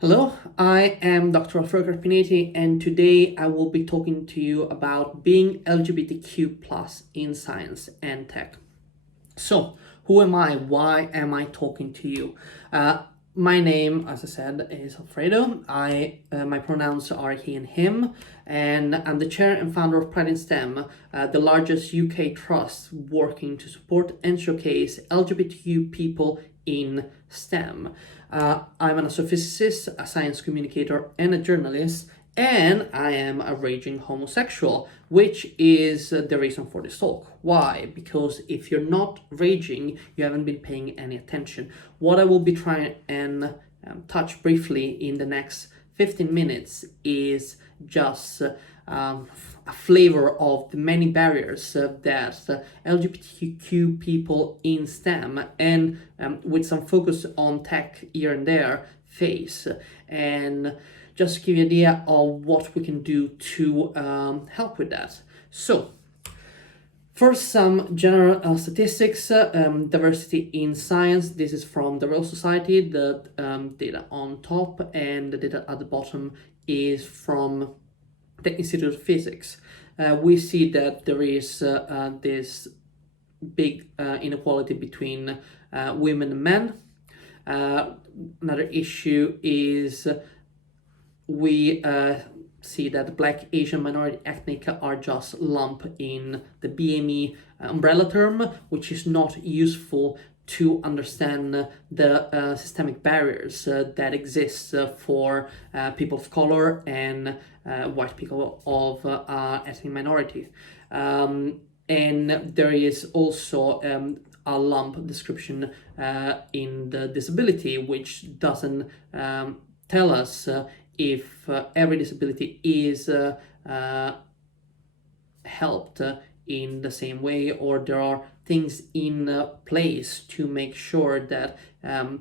Hello, I am Dr. Alfredo Carpineti, and today I will be talking to you about being LGBTQ plus in science and tech. So, who am I? Why am I talking to you? My name, as I said, is Alfredo. My pronouns are he and him, and I'm the chair and founder of Pride in STEM, the largest UK trust working to support and showcase LGBTQ people in STEM. I'm an astrophysicist, a science communicator, and a journalist, and I am a raging homosexual, which is the reason for this talk. Why? Because if you're not raging, you haven't been paying any attention. What I will be trying and touch briefly in the next 15 minutes is just a flavor of the many barriers that LGBTQ people in STEM and with some focus on tech here and there face, and just to give you an idea of what we can do to help with that. So, first, some general statistics. Diversity in science. This is from the Royal Society. The data on top and the data at the bottom is from the Institute of Physics. We see that there is this big inequality between women and men. Another issue is we see that Black, Asian, minority, ethnic are just lumped in the BME umbrella term, which is not useful to understand the systemic barriers that exist for people of color and white people of ethnic minority. And there is also a lump description in the disability, which doesn't tell us if every disability is helped in the same way, or there are things in place to make sure that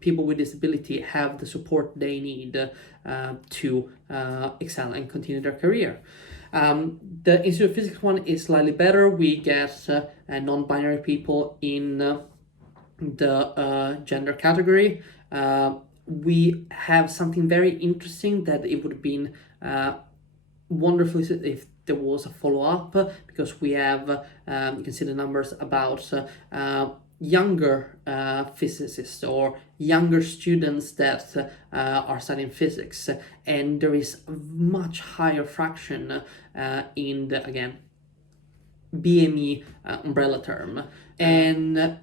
people with disability have the support they need to excel and continue their career. The Institute of Physics one is slightly better. We get non-binary people in the gender category. We have something very interesting that it would have been wonderful if there was a follow-up, because we have, you can see the numbers about younger physicists or younger students that are studying physics, and there is a much higher fraction in the, again, BME umbrella term. And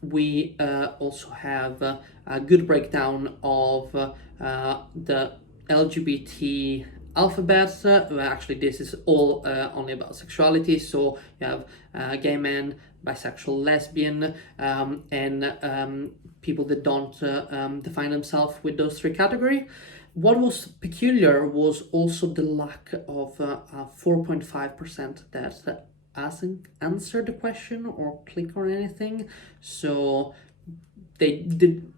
we also have a good breakdown of the LGBT alphabet. Actually, this is all only about sexuality. So you have gay men, bisexual, lesbian, and people that don't define themselves with those three categories. What was peculiar was also the lack of 4.5% that hasn't answered the question or click on anything. So they did.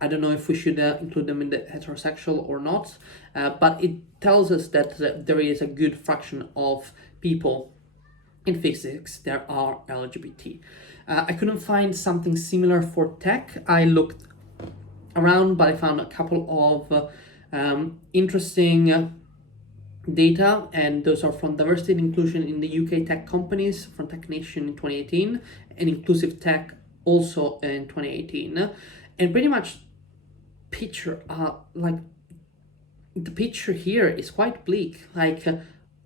I don't know if we should include them in the heterosexual or not, but it tells us that there is a good fraction of people in physics that are LGBT. I couldn't find something similar for tech. I looked around, but I found a couple of interesting data, and those are from Diversity and Inclusion in the UK Tech Companies from Tech Nation in 2018, and Inclusive Tech also in 2018. And pretty much picture like the picture here is quite bleak. Like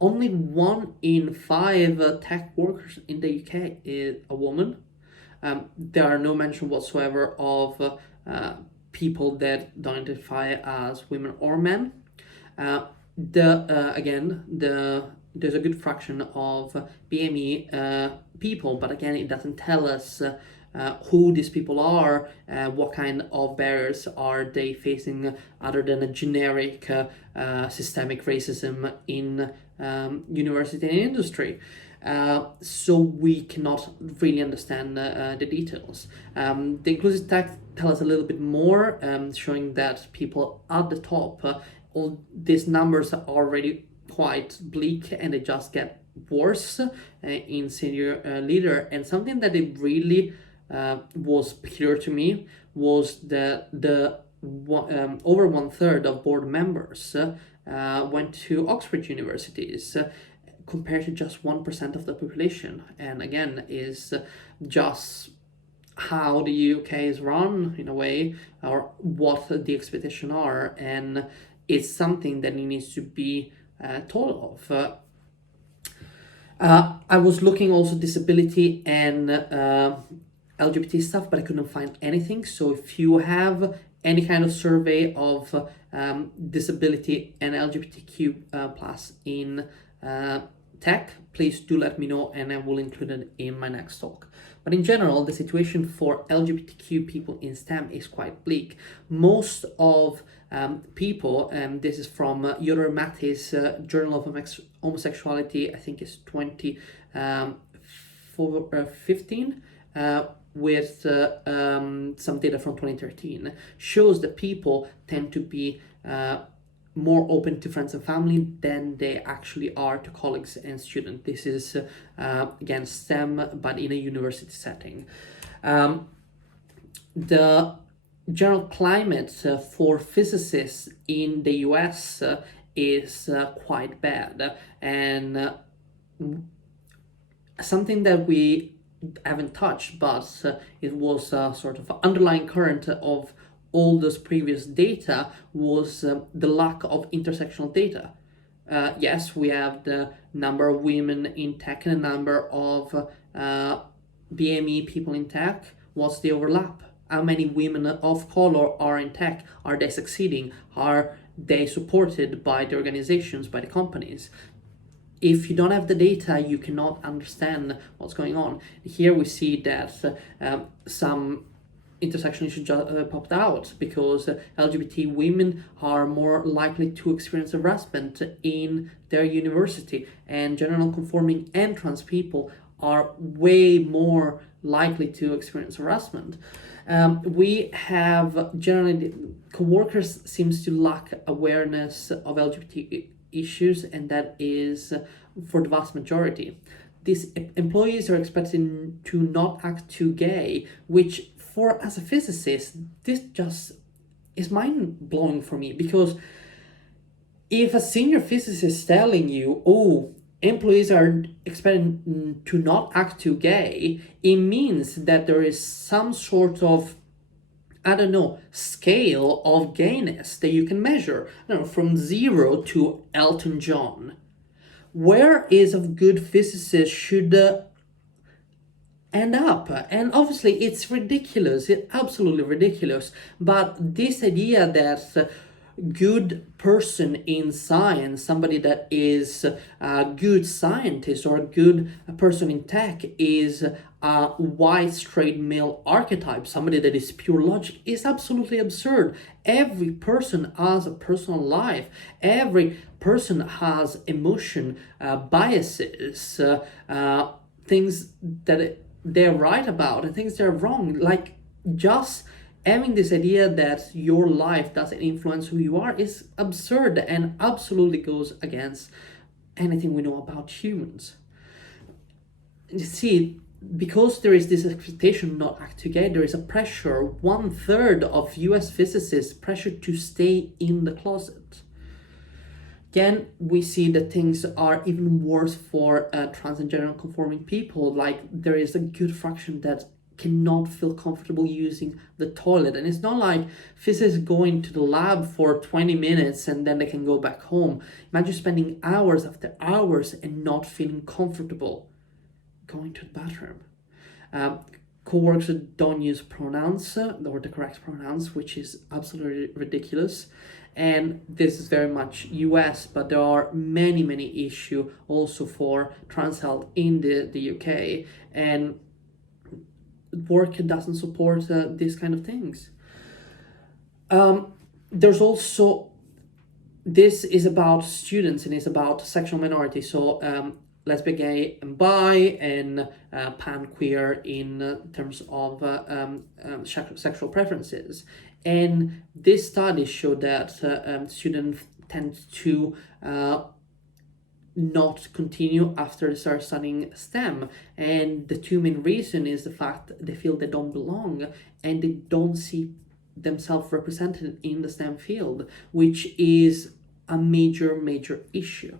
only 1 in 5 tech workers in the UK is a woman. There are no mention whatsoever of people that don't identify as women or men. There's a good fraction of BME people, but again, it doesn't tell us who these people are, what kind of barriers are they facing other than a generic systemic racism in university and industry. So we cannot really understand the details. The inclusive tech tell us a little bit more, showing that people at the top, all these numbers are already quite bleak, and they just get worse in senior leader. And something that it really was peculiar to me was the over 1/3 of board members went to Oxford universities, compared to just 1% of the population. And again, is just how the UK is run in a way, or what the expectations are, and it's something that needs to be thought of. I was looking also disability and LGBT stuff, but I couldn't find anything. So if you have any kind of survey of disability and LGBTQ plus in tech, please do let me know, and I will include it in my next talk. But in general, the situation for LGBTQ people in STEM is quite bleak. Most of people, and this is from Eurymatis Journal of Homosexuality, I think it's 2015, with some data from 2013, shows that people tend to be more open to friends and family than they actually are to colleagues and students. This is, again, STEM, but in a university setting. The general climate for physicists in the US is quite bad, and something that we haven't touched, but it was a sort of underlying current of all those previous data, was the lack of intersectional data. Yes, we have the number of women in tech and the number of BME people in tech. What's the overlap? How many women of color are in tech? Are they succeeding? Are they supported by the organizations, by the companies? If you don't have the data, you cannot understand what's going on. Here we see that some intersection issues popped out because LGBT women are more likely to experience harassment in their university, and gender non-conforming and trans people are way more likely to experience harassment. We have generally, co-workers seems to lack awareness of LGBT issues, and that is for the vast majority. These employees are expected to not act too gay, which for as a physicist, this just is mind-blowing for me, because if a senior physicist is telling you, oh, employees are expected to not act too gay, it means that there is some sort of, I don't know, scale of gayness that you can measure. I don't know, from 0 to Elton John. Where is a good physicist should end up? And obviously it's ridiculous, it's absolutely ridiculous. But this idea that good person in science, somebody that is a good scientist or a good person in tech, is a white straight male archetype, somebody that is pure logic, is absolutely absurd. Every person has a personal life. Every person has emotion, biases, things that they're right about and things they're wrong. Like, just having this idea that your life doesn't influence who you are is absurd and absolutely goes against anything we know about humans. You see, because there is this expectation not act together, there is a pressure, 1/3 of US physicists pressure to stay in the closet. Again, we see that things are even worse for trans and gender conforming people. Like, there is a good fraction that cannot feel comfortable using the toilet, and it's not like physicists going to the lab for 20 minutes and then they can go back home. Imagine spending hours after hours and not feeling comfortable going to the bathroom. Co-workers don't use pronouns or the correct pronouns, which is absolutely ridiculous. And this is very much US, but there are many issues also for trans health in the UK, and work doesn't support these kind of things. There's also, this is about students and it's about sexual minorities, so lesbian, gay, and bi, and pan queer in terms of sexual preferences. And this study showed that students tend to not continue after they start studying STEM, and the two main reason is the fact they feel they don't belong and they don't see themselves represented in the STEM field, which is a major issue.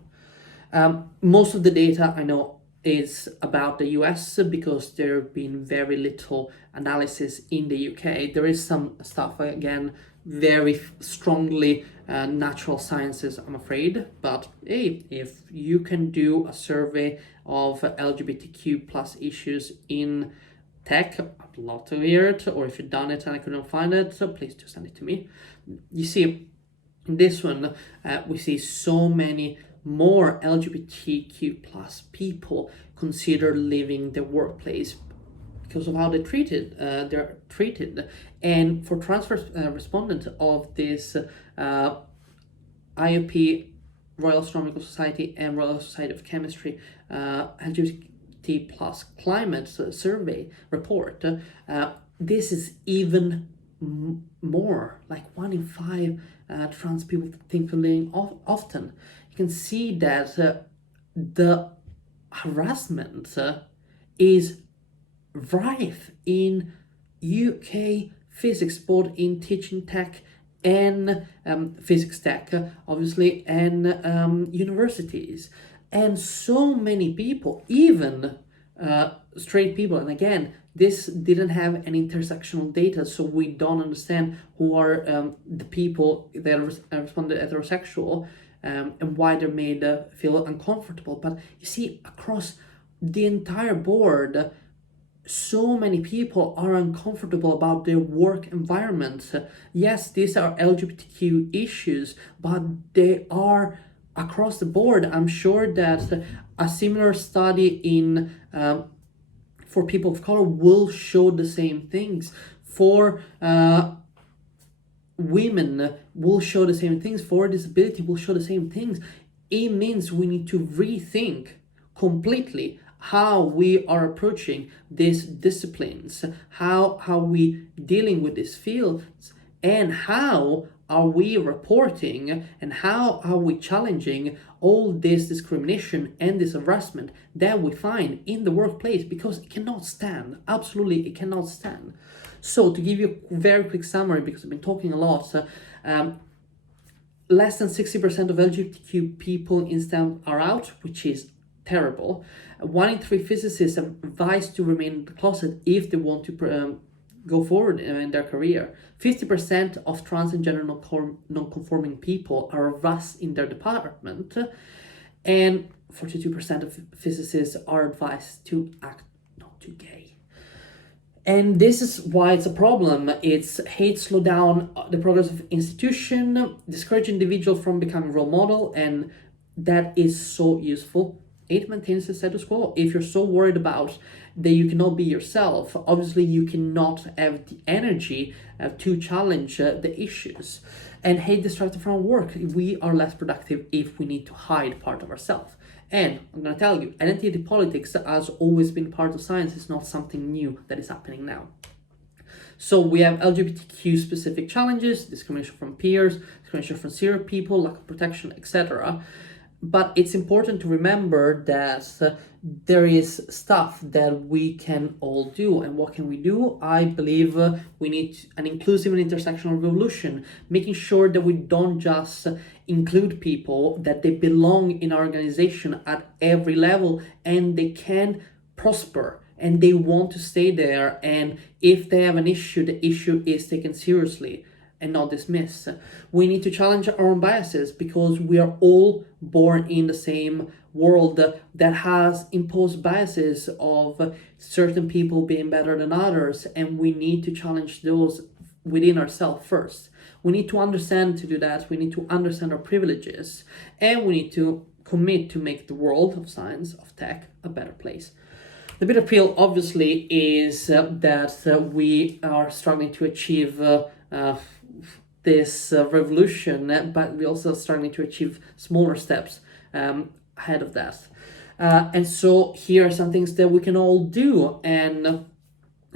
Most of the data I know is about the US because there have been very little analysis in the UK. There is some stuff, again, very strongly natural sciences, I'm afraid. But hey, if you can do a survey of LGBTQ plus issues in tech, I'd love to hear it. Or if you've done it and I couldn't find it, so please do send it to me. You see, in this one, we see so many more LGBTQ plus people consider leaving the workplace because of how they're treated. And for trans respondent of this IOP, Royal Astronomical Society and Royal Society of Chemistry LGBT plus climate survey report, this is even more, like 1 in 5 trans people think of leaving often. You can see that the harassment is rife in UK physics, both in teaching tech and physics tech, obviously, and universities. And so many people, even straight people, and again, this didn't have any intersectional data, so we don't understand who are the people that responded heterosexual and why they're made feel uncomfortable. But you see, across the entire board, so many people are uncomfortable about their work environment. Yes, these are LGBTQ issues, but they are across the board. I'm sure that a similar study in for people of color will show the same things. For women will show the same things. For disability will show the same things. It means we need to rethink completely how we are approaching these disciplines, how we dealing with these fields, and how are we reporting and how are we challenging all this discrimination and this harassment that we find in the workplace, because it cannot stand. Absolutely, it cannot stand. So to give you a very quick summary, because I've been talking a lot, less than 60% of LGBTQ people in STEM are out, which is terrible. 1 in 3 physicists are advised to remain in the closet if they want to go forward in their career. 50% of trans and gender non-conforming people are harassed in their department, and 42% of physicists are advised to act not too gay. And this is why it's a problem. It's hate slow down the progress of institution, discourage individual from becoming role model, and that is so useful. It maintains the status quo. If you're so worried about that you cannot be yourself, obviously you cannot have the energy to challenge the issues. And hate distracted from work. We are less productive if we need to hide part of ourselves. And I'm going to tell you, identity politics has always been part of science. It's not something new that is happening now. So we have LGBTQ specific challenges, discrimination from peers, discrimination from serial people, lack of protection, etc. But it's important to remember that there is stuff that we can all do. And what can we do? I believe we need an inclusive and intersectional revolution, making sure that we don't just include people, that they belong in our organization at every level and they can prosper and they want to stay there. And if they have an issue, the issue is taken seriously and not dismissed. We need to challenge our own biases, because we are all born in the same world that has imposed biases of certain people being better than others, and we need to challenge those within ourselves first. We need to understand to do that. We need to understand our privileges, and we need to commit to make the world of science, of tech, a better place. The bitter pill, obviously, is that we are struggling to achieve this revolution, but we're also starting to achieve smaller steps ahead of that. And so here are some things that we can all do. And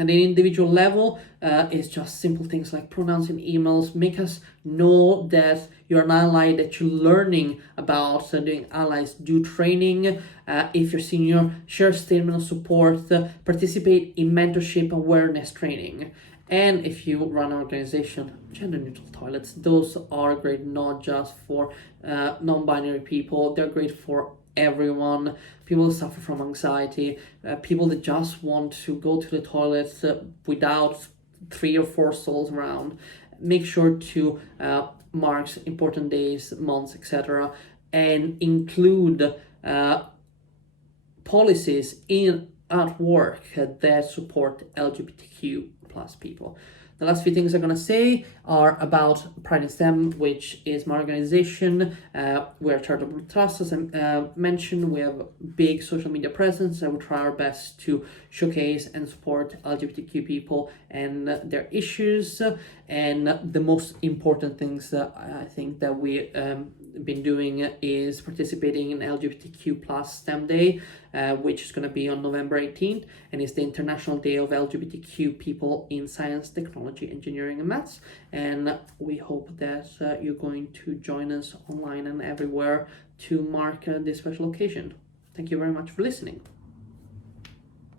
And at an individual level, it's just simple things like pronouns in emails. Make us know that you're an ally, that you're learning about doing allies. Do training. If you're senior, share a statement of support. Participate in mentorship awareness training. And if you run an organization, gender neutral toilets, those are great not just for non-binary people, they're great for everyone. People who suffer from anxiety, people that just want to go to the toilet without 3 or 4 stalls around. Make sure to mark important days, months, etc., and include policies at work that support LGBTQ plus people. The last few things I'm going to say are about Pride in STEM, which is my organization. We're a charitable trust, as I mentioned. We have a big social media presence, and we try our best to showcase and support LGBTQ people and their issues. And the most important things that I think that we been doing is participating in LGBTQ plus STEM Day, which is going to be on November 18th, and it's the International Day of LGBTQ people in science, technology, engineering, and maths. And we hope that you're going to join us online and everywhere to mark this special occasion. Thank you very much for listening.